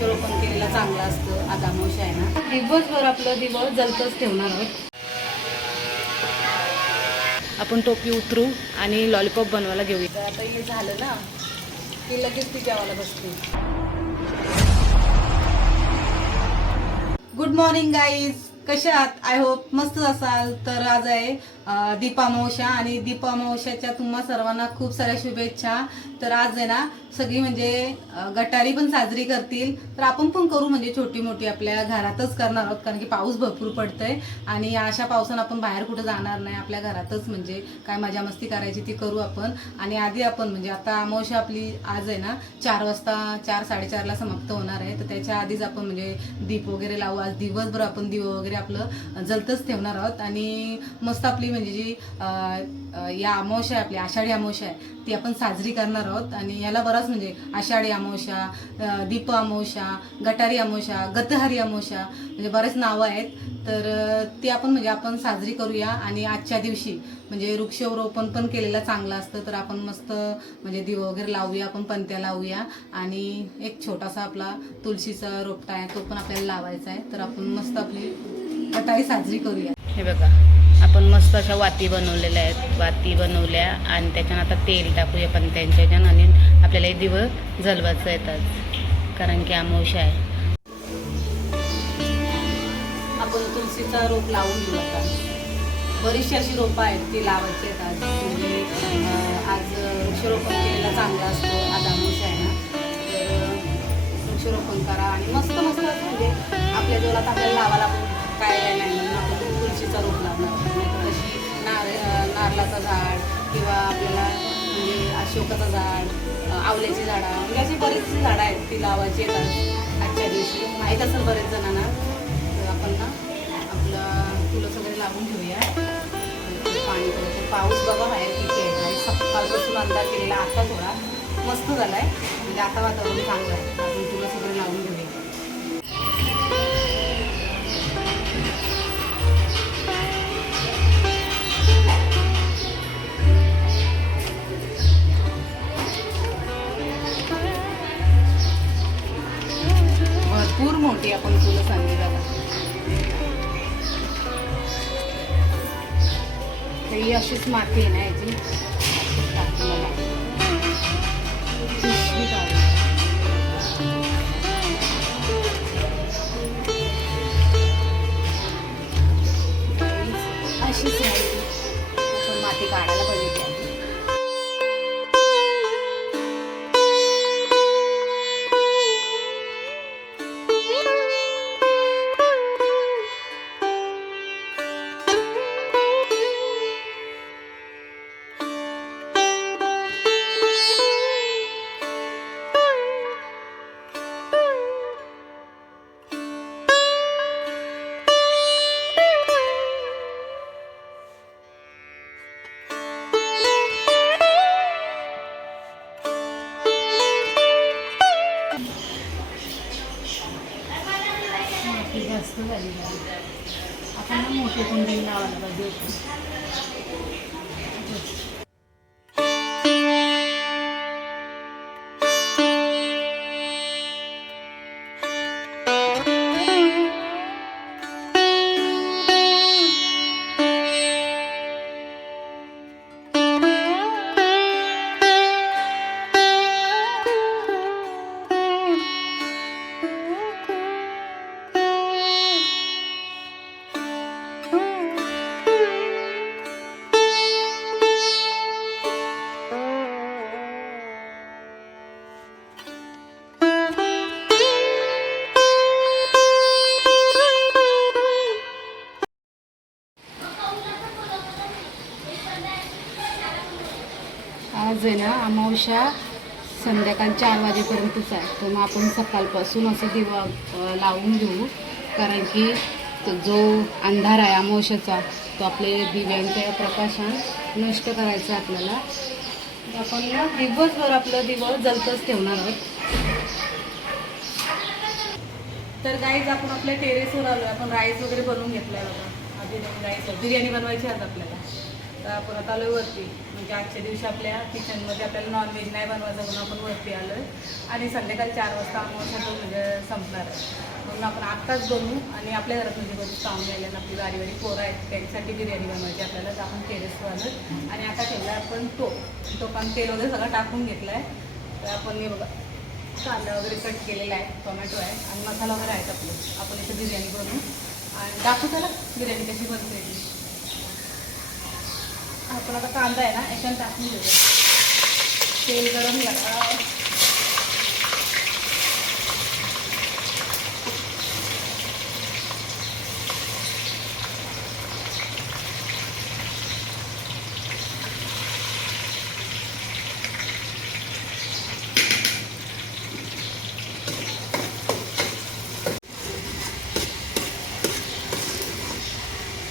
वृक्षारोपण केलेला चांगला असतं आज अमावस्या आहे ना. दिवसभर आपलं दिवस जलतच ठेवणार आहोत. आपण टोपी उतरू आणि लॉलीपॉप बनवायला घेऊया. आता हे झालं ना की लगेच ती जेवायला बसते. गुड मॉर्निंग गाईज कशा आहात? आय होप मस्त असाल. तर आज आहे अं, दीपामावस्या आणि दीपामावस्याच्या तुम्हा सर्वांना खूप साऱ्या शुभेच्छा. तर आज आहे ना सगळी म्हणजे गटारी पण साजरी करतील. तर आपण पण करू म्हणजे छोटी मोठी आपल्या घरातच करणार आहोत कारण की पाऊस भरपूर पडतोय. आणि अशा पावसानं आपण बाहेर कुठं जाणार नाही आपल्या घरातच म्हणजे काय मजा मस्ती करायची ती करू आपण. आणि आधी आपण म्हणजे आता अमावस्या आपली आज आहे ना चार वाजता चार साडेचारला समाप्त होणार आहे. तर त्याच्या आधीच आपण म्हणजे दीप वगैरे लावू. आज दिवसभर आपण दिवं वगैरे आपलं जलतच ठेवणार आहोत. आणि मस्त आपली म्हणजे म्हणजे जी या अमावस्या आहे आपली आषाढी अमावस्या आहे ती आपण साजरी करणार आहोत. आणि याला बराच म्हणजे आषाढी अमावस्या दीप अमावस्या गटारी अमावस्या गतहारी अमावस्या म्हणजे बरेच नावं आहेत. तर ती आपण म्हणजे आपण साजरी करूया. आणि आजच्या दिवशी म्हणजे वृक्षारोपण पण केलेलं चांगलं असतं. तर आपण मस्त म्हणजे दिवं वगैरे लावूया आपण पंत्या लावूया. आणि एक छोटासा आपला तुळशीचा रोपटा आहे तो पण आपल्याला लावायचा आहे. तर आपण मस्त आपली गटारी साजरी करूया. हे बघा. आपण मस्त अशा वाती बनवलेल्या आहेत. वाती बनवल्या आणि त्याच्यानं आता तेल टाकूया पण त्यांच्या ह्याच्यानं आणि आपल्याला हे दिवं जलवायचं येतात कारण की अमावस्या आहे. आपण तुळशीचा रोप लावून घेऊ आता. बरीचशी अशी रोपं आहेत ती लावायची आहेत आज. म्हणजे आज वृक्षरोपण केलेला चांगला असतो. आज अमावस्या आहे ना. तर वृक्षरोपण करा आणि मस्त मस्त असं म्हणजे आपल्या आता आपल्याला लावायला तुळशीचा रोप लावणार नाहीतर नार नारळाचं झाड किंवा आपल्याला म्हणजे अशोकाचं झाड आवल्याची झाडं म्हणजे अशी बरीचशी झाडं आहेत ती लावायची येतात आजच्या दिवशी. माहीत असेल बरेच जणांना तर आपण ना आपलं फुलं वगैरे लावून घेऊया. पाणी पाऊस बघा बाहेर किती आहे. सकाळपासून अंदाज केलेला आता थोडा मस्त झाला आहे म्हणजे आता वातावरण चांगलं आहे. मावशा संध्याकाळ चार वाजेपर्यंतच आहे. तर मग आपण सकाळपासून असं दिवा लावून घेऊ. कारण की जो अंधार आहे अमावश्याचा तो आपले दिव्यांच्या प्रकाशान नष्ट करायचा आहे आपल्याला. आपण दिवसभर आपलं दिवस जलतच ठेवणार आहोत. तर गाईज आपण आपल्या टेरेसवर आलो आपण राईस वगैरे बनवून घेतलाय बघा. आधी राईस बिर्याणी बनवायची आज आपल्याला. तर आपण आता आलो वरती. म्हणजे आजच्या दिवशी आपल्या किचनमध्ये आपल्याला नॉनव्हेज नाही बनवायचं म्हणून आपण वरती आलो आहे आणि संध्याकाळी चार वाजता आमोशाचं म्हणजे संपणार आहे. म्हणून आपण आत्ताच बनवू आणि आपल्या घरात म्हणजे बघू काम यायला आणि आपली वारी पोरं आहेत त्यांच्यासाठी बिर्याणी बनवायची आपल्याला. तर आपण टेरेसवर आलो आणि आता ठेवला आपण तो तो पण तेल वगैरे सगळं टाकून घेतला आहे तर आपण हे बघा कांदा वगैरे कट केलेला आहे टोमॅटो आहे आणि मसाला वगैरे आहेत आपलं. आपण इथे बिर्याणी बनवू. आणि दाखवू त्याला बिर्याणी कशी बनते ती. आपण आता कांदा आहे ना याच्यानं टाकून घेऊया तेल गरम झाला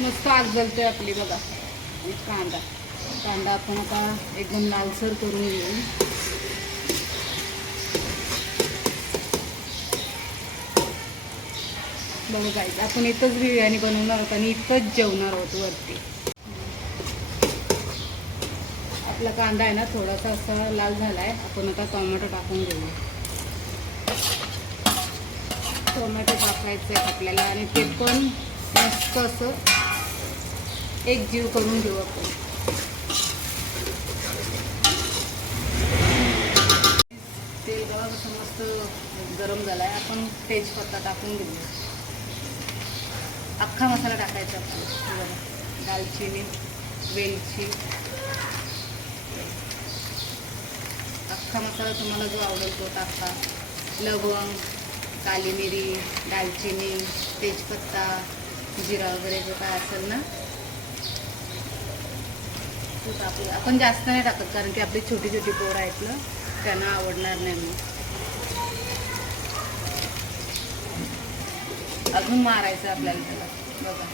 मस्त आग जलतोय आपली बघा. आणि कांदा. कांदा आपण आता एकदम लालसर करून घेऊ. बघू गाईज आपण इथंच बिर्याणी बनवणार आहोत आणि इथंच जेवणार आहोत वरती. आपला कांदा आहे ना थोडासा असा लाल झाला आहे आपण आता टोमॅटो टाकून घेऊ टोमॅटो टाकायचं आहे आपल्याला आणि ते पण मस्त असं एक जीव करून घेऊ आपण. तेल बघा कसं मस्त गरम झालं आहे आपण तेजपत्ता टाकून घेऊया. अख्खा मसाला टाकायचा आपण. दालचिनी वेलची. अख्खा मसाला तुम्हाला जो आवडेल तो टाका. लवंग काली मिरी दालचिनी तेजपत्ता जिरा वगैरे जो काय असेल ना आपण जास्त नाही टाकत कारण की आपली छोटी छोटी पोरं आहेत ना त्यांना आवडणार नाही मग अजून मारायचं आपल्याला त्याला बघा.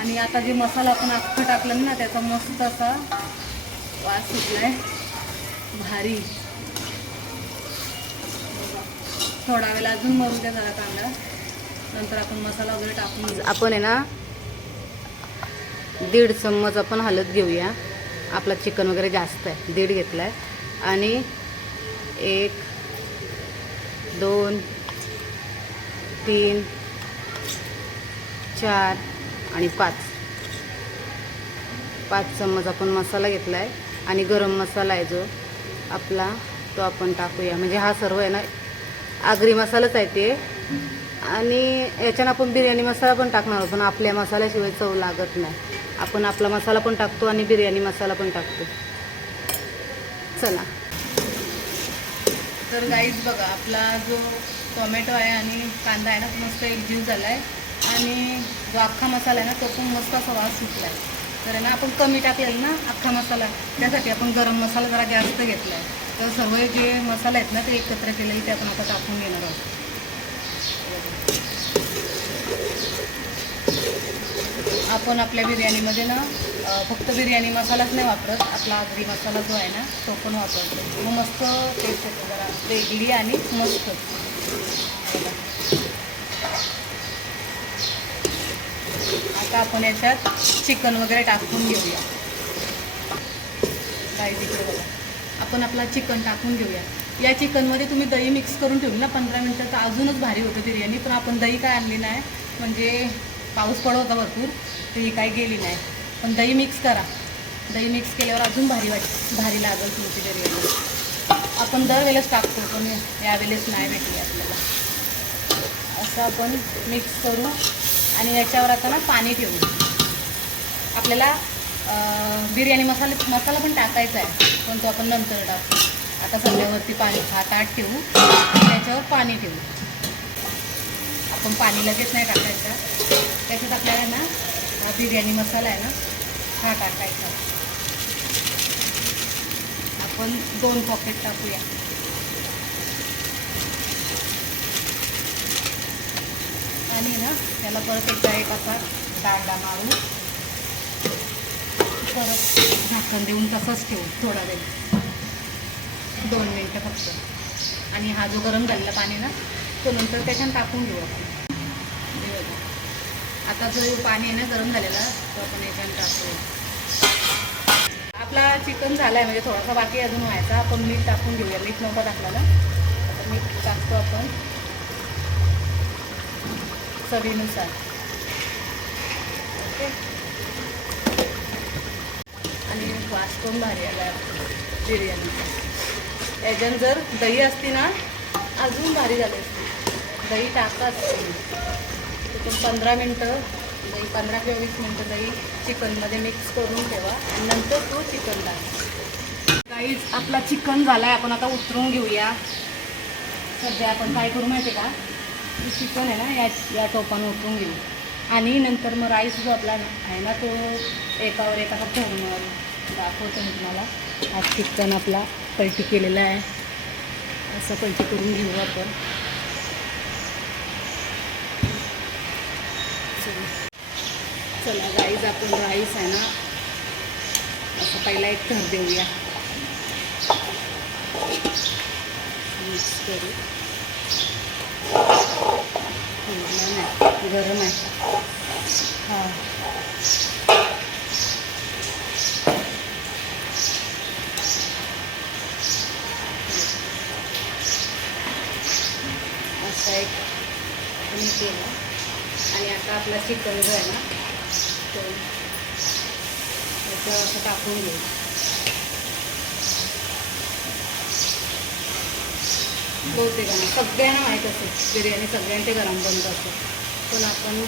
आणि आता जे मसाला आपण अख्खं टाकलं ना त्याचा मस्त असा वास सुटलाय. भारी. बघा. थोडा वेळ अजून मरू द्या जरा कांदा नंतर आपण मसाला वगैरे टाकून आपण आहे ना दीड चम्मच आपण हलत घेऊया. आपला चिकन वगैरे जास्त आहे दीड घेतला आहे आणि एक दोन तीन चार आणि पाच. पाच चम्मच आपण मसाला घेतला आहे आणि गरम मसाला आहे जो आपला तो आपण टाकूया. म्हणजे हा सर्व आहे ना आगरी मसालाच आहे ते. आणि याच्यानं आपण बिर्याणी मसाला पण टाकणार आहोत पण आपल्या मसाल्याशिवाय चव लागत नाही. आपण आपला मसाला पण टाकतो आणि बिर्याणी मसाला पण टाकतो. चला. तर गाईज बघा आपला जो टोमॅटो आहे आणि कांदा आहे ना तो मस्त एकजीव झाला आहे आणि जो अख्खा मसाला आहे ना तो पण मस्त असा वास सुटला आहे तर आहे ना आपण कमी टाकलेला ना अख्खा मसाला त्यासाठी आपण गरम मसाला जरा जास्त घेतला आहे तर सर्व जे मसाले आहेत ना ते एकत्र केलेले ते आपण आता टाकून घेणार आहोत. आपण आपल्या बिर्याणीमध्ये ना फक्त बिर्याणी मसालाच नाही वापरत. आपला आगरी मसाला जो आहे ना तो पण वापरतो. मग मस्त टेस्ट येतो जरा. वेगळी आणि मस्त. आता आपण याच्यात चिकन वगैरे टाकून घेऊया. काही तिकडे बघा. आपण आपला चिकन टाकून घेऊया. या चिकनमध्ये तुम्ही दही मिक्स करून ठेवली ना पंधरा मिनटं तर अजूनच भारी होतं बिर्याणी. पण आपण दही काय आणली नाही म्हणजे पाऊस पडत होता भरपूर. तर ही काही गेली नाही. पण दही मिक्स करा. दही मिक्स केल्यावर अजून भारी वाट भारी लागेल तुमची बिर्याणी आपण दरवेळेस टाकतो पण यावेळेस नाही भेटली आपल्याला. असं आपण मिक्स करू आणि याच्यावर आता ना पाणी ठेवू. आपल्याला बिर्याणी मसाले मसाला पण टाकायचा आहे पण तो आपण नंतर टाकू. आता सध्यावरती पाणी हा आठ ठेवू. आणि त्याच्यावर पाणी ठेवू. आपण पाणी लगेच नाही टाकायचं. त्याच्यात आपल्याला ना हा बिर्याणी मसाला आहे ना हा टाकायचा. आपण दोन पॉकेट टाकूया. आणि ना त्याला परत एकदा एक असा दांडा मारू परत झाकण देऊन तसंच ठेवू थोडा वेळ. दोन मिनटं फक्त. आणि हा जो गरम झालेला पाणी ना तो नंतर त्याच्यानं टाकून घेऊ आपण. आता जो पाणी आहे ना गरम झालेला तो आपण याच्यानं टाकतो आपला चिकन झाला आहे म्हणजे थोडासा बाकी अजून व्हायचा. आपण मीठ टाकून घेऊया. मीठ नव्हता टाकलेला आता मीठ टाकतो आपण. चवीनुसार. ओके. आणि वास पण भारी आला बिर्याणी. याच्यानं जर दही असती ना अजून भारी झाली असती. दही टाकाच असते. पण पंधरा मिनटं दही पंधरा किंवा वीस मिनटं दही चिकनमध्ये मिक्स करून ठेवा. आणि नंतर तो चिकन टाका काहीच आपला चिकन झाला आहे आपण आता उतरून घेऊया. सध्या आपण काय करू माहिती आहे का चिकन आहे ना या या टोपानं उतरून घेऊ. आणि नंतर मग राईस जो आपला आहे ना तो एकावर एक असा ठेवणार दाखवतो मी तुम्हाला. हा चिकन आपला पलटी केलेला आहे. असं पलटी करून घेऊ आपण. चला. चला राईस आपण राईस आहे ना असं पहिला एक घर देऊया. मिक्स करू. नाही गरम आहे. हां. असं एक मी केलं. आणि आता आपला चिकन जो आहे ना तो त्याचं असं टाकून घेऊ. बहुतेकांना सगळ्यांना माहीत असेल बिर्याणी सगळ्यांचे गरम बनत असतं. पण आपण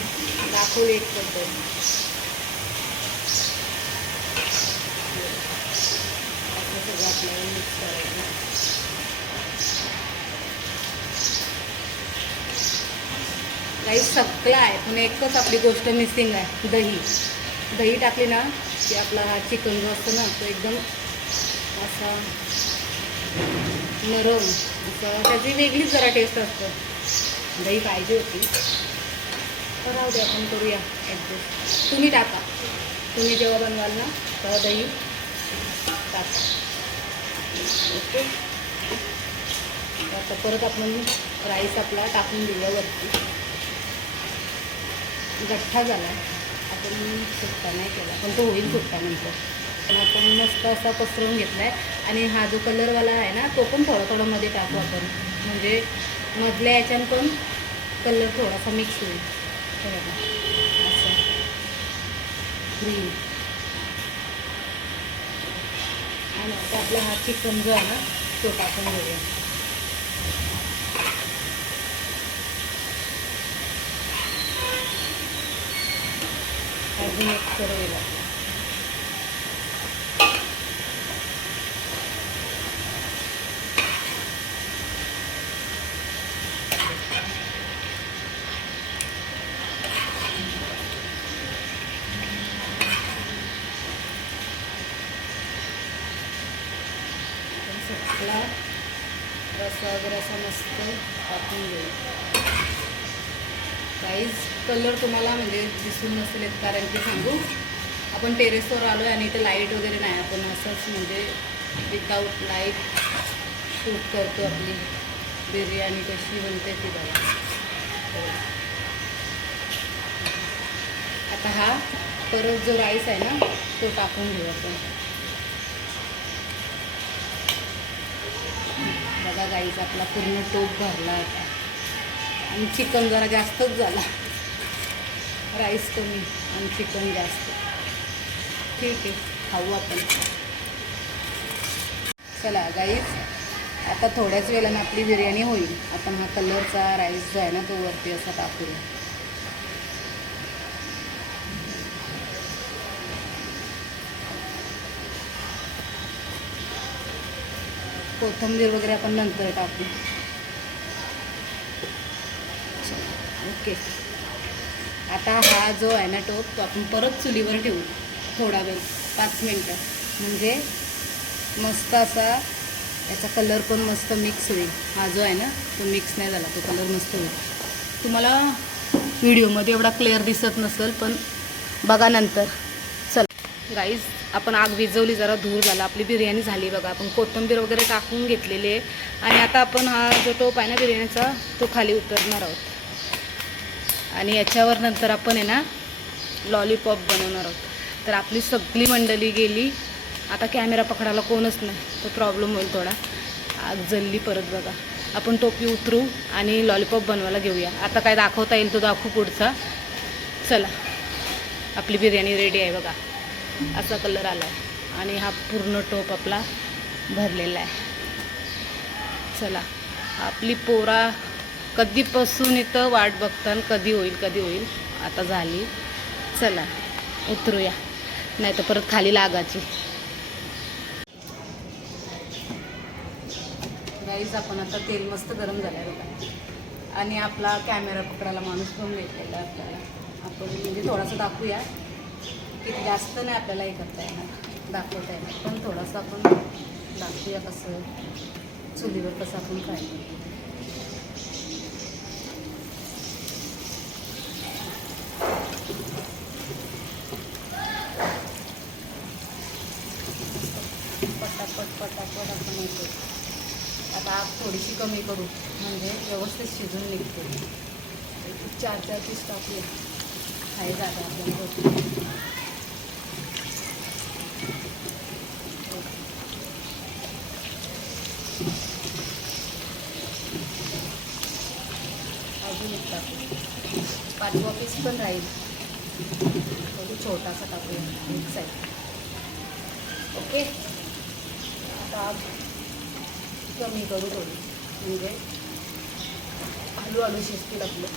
दाखवू एक पद्धत. असं सगळं आपल्याला मिक्स करायचं. राईस सगळं आहे पण एकच आपली गोष्ट मिसिंग आहे दही. दही टाकली ना की आपला हा चिकन जो असतो ना तो एकदम असा नरम असं त्याची वेगळीच जरा टेस्ट असतं. दही पाहिजे होती. तर राहू दे आपण करूया ॲडजस्ट तुम्ही टाका. तुम्ही जेव्हा बनवाल ना तेव्हा दही टाका. ओके? आता परत आपण राईस आपला टाकून देऊया वरती. गठ्ठा झाला. आपण सुट्टा नाही केला पण तो होईल सुट्टा नंतर. पण आपण मस्त असा पसरवून घेतला आहे आणि हा जो कलरवाला आहे ना तो पण थोडा थोडा मध्ये टाकू आपण. म्हणजे मधल्या याच्यानं पण कलर थोडासा मिक्स होईल. असं. ग्रीन आणि आपला हा चिकन जो आहे ना तो टाकून घेऊया. अजून मिक्स करावी लागते सगळा रस्सा वगैरे असा मस्त टाकून घेऊ. काहीच कलर तुम्हाला म्हणजे दिसून नसेल येत कारण की सांगू आपण टेरेसवर आलो आहे आणि इथे लाइट वगैरे नाही आपण असंच म्हणजे विदाऊट लाइट शूट करतो आपली बिर्याणी कशी बनते ती बघा. आता हा परत जो राईस आहे ना तो टाकून घेऊ आपण. बघा गाईचा आपला पूर्ण टोप भरला आता. आणि चिकन जरा जास्तच झाला. राईस कमी आणि चिकन जास्त. ठीक आहे खाऊ आपण. चला गाईज आता थोड्याच वेळानं आपली बिर्याणी होईल. आपण हा कलरचा राईस जो आहे ना तो वरती असा टाकूया. कोथिंबीर वगैरे आपण नंतर टाकू. ओके. आता हा जो आहे ना टोप तो आपण परत चुलीवर ठेवू थोडा वेळ पाच मिनटं. म्हणजे मस्त असा याचा कलर पण मस्त मिक्स होईल. हा जो आहे ना तो मिक्स नाही झाला तो कलर मस्त होईल. तुम्हाला व्हिडिओमध्ये एवढा क्लिअर दिसत नसेल पण बघा नंतर. चल. गाईज आपण आग विजवली जरा धूर झाला. आपली बिर्याणी झाली बघा. आपण कोथिंबीर वगैरे टाकून घेतलेली आहे. आणि आता आपण हा जो टोप आहे ना बिर्याणीचा तो खाली उतरणार आहोत. आणि याच्यावर नंतर आपण आहे ना लॉलीपॉप बनवणार आहोत. तर आपली सगळी मंडळी गेली. आता कॅमेरा पकडायला कोणच नाही. तो प्रॉब्लेम होईल थोडा. आग जल्ली परत बघा. आपण टोपी उतरू आणि लॉलीपॉप बनवायला घेऊया. आता काय दाखवता येईल तो दाखवू पुढचा. चला. आपली बिर्याणी रेडी आहे बघा. असा कलर आला आहे आणि हा पूर्ण टोप आपला भरलेला आहे. चला. आपली पोरा कधीपासून इथं वाट बघताना कधी होईल कधी होईल आता झाली. चला उतरूया. नाही तर परत खाली लागायची. गाईज आपण आता तेल मस्त गरम झालं आहे बघा. आणि आपला कॅमेरा पकडायला माणूस पण भेटलेला आपल्याला. आपण म्हणजे थोडासा दाखवूया. की जास्त नाही आपल्याला हे करता येणार. दाखवता येणार. पण थोडासा आपण दाखवूया कसं चुलीवर कसं आपण खायला करू पटापट पटापट आपण येतो आता आग थोडीशी कमी करू. म्हणजे व्यवस्थित शिजून निघते. चार चार पीस टाकू आहे जागा आपल्याला अजून एक टाकू. पाचवा पीस पण राहील. थोडी छोटासा टाकूया. एक साईड ओके आता कमी करू थोडी. म्हणजे हळूहळू शिजतील आपलं.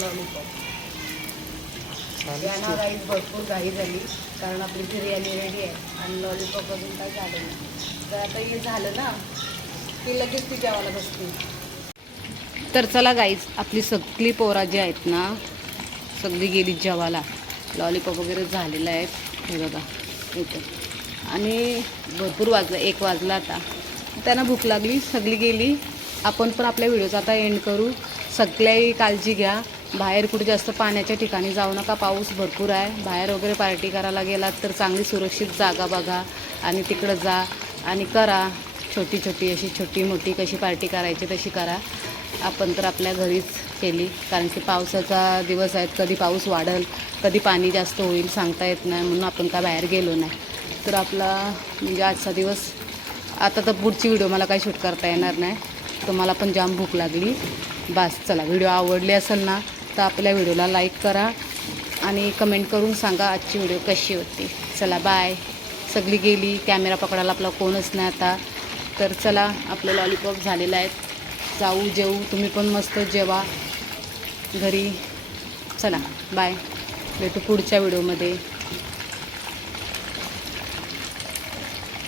लॉलीपॉप यांना गाई भरपूर घाई झाली कारण आपली बिर्याणी रेडी आहे आणि लॉलीपॉप अजून काय झालं नाही. तर आता हे झालं ना की लगेच ती जेवायला बसते. तर चला गाईज आपली सगळी पोरा जी आहेत ना सगळी गेली जेवायला. लॉलीपॉप वगैरे झालेलं आहेत हे बघा इथं. आणि भरपूर वाजलं एक वाजला आता. त्यांना भूक लागली सगळी गेली. आपण पण आपल्या व्हिडिओचा आता एंड करू. सगळ्याही काळजी घ्या. बाहेर कुठे जास्त पाण्याच्या ठिकाणी जाऊ नका. पाऊस भरपूर आहे. बाहेर वगैरे पार्टी करायला गेलात तर चांगली सुरक्षित जागा बघा आणि तिकडं जा आणि करा. छोटी छोटी अशी छोटी मोठी कशी पार्टी करायची तशी करा. आपण तर आपल्या घरीच केली. कारण की पावसाचा दिवस आहेत. कधी पाऊस वाढल कधी पाणी जास्त होईल सांगता येत नाही. म्हणून आपण काय बाहेर गेलो नाही. तर आपला म्हणजे आजचा दिवस आता तर पुढची व्हिडिओ मला काही शूट करता येणार नाही. तर मला पण जाम भूक लागली. बास चला व्हिडिओ आवडली असेल ना तर आपल्या व्हिडिओला लाईक करा आणि कमेंट करून सांगा आजची व्हिडिओ कशी होती. चला बाय सगळी गेली कॅमेरा पकडायला आपला कोणच नाही आता. तर चला आपलं लॉलीपॉप झालेलं आहे जाऊ जेऊ तुम्ही पण मस्त जेवा. घरी चला बाय भेटू पुढच्या व्हिडिओमध्ये